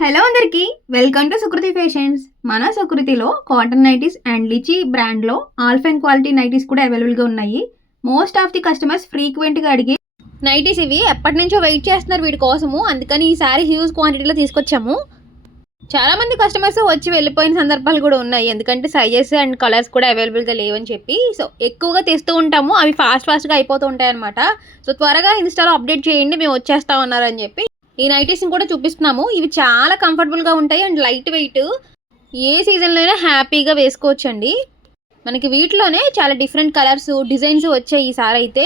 Hello అందరికీ welcome to Sukriti fashions. మన సుకృతిలో కాటన్ నైటీస్ అండ్ లిచీ బ్రాండ్లో ఆల్ఫెన్ క్వాలిటీ నైటీస్ కూడా అవైలబుల్గా ఉన్నాయి. మోస్ట్ ఆఫ్ ది కస్టమర్స్ ఫ్రీక్వెంట్గా అడిగే నైటీస్ ఇవి. ఎప్పటి నుంచో వెయిట్ చేస్తున్నారు వీటి కోసము, అందుకని ఈసారి హ్యూజ్ క్వాంటిటీలో తీసుకొచ్చాము. చాలామంది కస్టమర్స్ వచ్చి వెళ్ళిపోయిన సందర్భాలు కూడా ఉన్నాయి, ఎందుకంటే సైజెస్ అండ్ కలర్స్ కూడా అవైలబుల్గా లేవని చెప్పి. సో ఎక్కువగా తెస్తూ ఉంటాము, అవి ఫాస్ట్గా అయిపోతూ ఉంటాయి అనమాట. సో త్వరగా ఇన్స్టాలో అప్డేట్ చేయండి, మేము వచ్చేస్తా ఉన్నారని చెప్పి ఈ నైటీస్ని కూడా చూపిస్తున్నాము. ఇవి చాలా కంఫర్టబుల్గా ఉంటాయి అండ్ లైట్ వెయిట్. ఏ సీజన్లో అయినా హ్యాపీగా వేసుకోవచ్చండి. మనకి వీటిలోనే చాలా డిఫరెంట్ కలర్స్ డిజైన్స్ వచ్చాయి ఈసారి అయితే.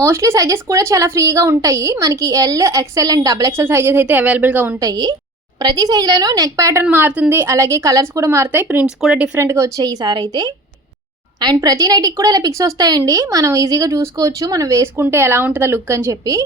మోస్ట్లీ సైజెస్ కూడా చాలా ఫ్రీగా ఉంటాయి. మనకి L, XL and double XL sizes అయితే అవైలబుల్గా ఉంటాయి. ప్రతి సైజులోనూ నెక్ ప్యాటర్న్ మారుతుంది, అలాగే కలర్స్ కూడా మారుతాయి, ప్రింట్స్ కూడా డిఫరెంట్గా వచ్చాయి ఈసారి అయితే. అండ్ ప్రతి నైట్కి కూడా ఇలా పిక్స్ వస్తాయండి, మనం ఈజీగా చూసుకోవచ్చు మనం వేసుకుంటే ఎలా ఉంటుందో లుక్ అని చెప్పి.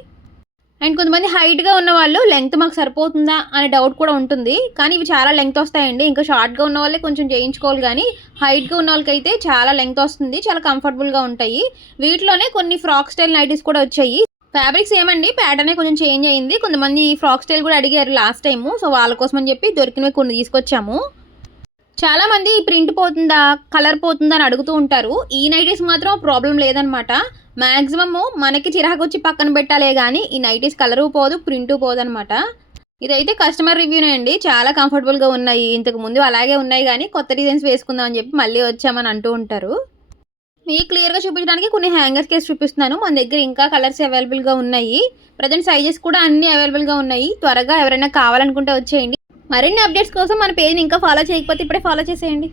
అండ్ కొంతమంది హైట్గా ఉన్న వాళ్ళు లెంగ్త్ మాకు సరిపోతుందా అనే డౌట్ కూడా ఉంటుంది, కానీ ఇవి చాలా లెంగ్త్ వస్తాయండి. ఇంకా షార్ట్గా ఉన్న వాళ్ళే కొంచెం చేయించుకోవాలి, కానీ హైట్గా ఉన్న వాళ్ళకైతే చాలా లెంగ్త్ వస్తుంది, చాలా కంఫర్టబుల్గా ఉంటాయి. వీటిలోనే కొన్ని ఫ్రాక్ స్టైల్ నైటీస్ కూడా వచ్చాయి. ఫ్యాబ్రిక్స్ ఏమండి ప్యాటర్నే కొంచెం చేంజ్ అయింది. కొంతమంది ఫ్రాక్ స్టైల్ కూడా అడిగారు లాస్ట్ టైము, సో వాళ్ళ కోసం అని చెప్పి దొరికినవి కొన్ని తీసుకొచ్చాము. చాలామంది ప్రింట్ పోతుందా, కలర్ పోతుందా అని అడుగుతూ ఉంటారు. ఈ నైటీస్ మాత్రం ప్రాబ్లం లేదనమాట. మ్యాక్సిమము మనకి చిరాకు వచ్చి పక్కన పెట్టాలే కానీ ఈ నైటీస్ కలరు పోదు, ప్రింటు పోదనమాట. ఇదైతే కస్టమర్ రివ్యూనే అండి, చాలా కంఫర్టబుల్గా ఉన్నాయి. ఇంతకు ముందు అలాగే ఉన్నాయి, కానీ కొత్త డిజైన్స్ వేసుకుందాం అని చెప్పి మళ్ళీ వచ్చామని అంటూ ఉంటారు. మీకు క్లియర్గా చూపించడానికి కొన్ని హ్యాంగర్స్ కేసు చూపిస్తున్నాను. మన దగ్గర ఇంకా కలర్స్ అవైలబుల్గా ఉన్నాయి. ప్రజెంట్ సైజెస్ కూడా అన్నీ అవైలబుల్గా ఉన్నాయి. త్వరగా ఎవరైనా కావాలనుకుంటే వచ్చేయండి. మరిన్ని అప్డేట్స్ కోసం మన పేజ్ని ఇంకా ఫాలో చేయకపోతే ఇప్పుడే ఫాలో చేసేయండి.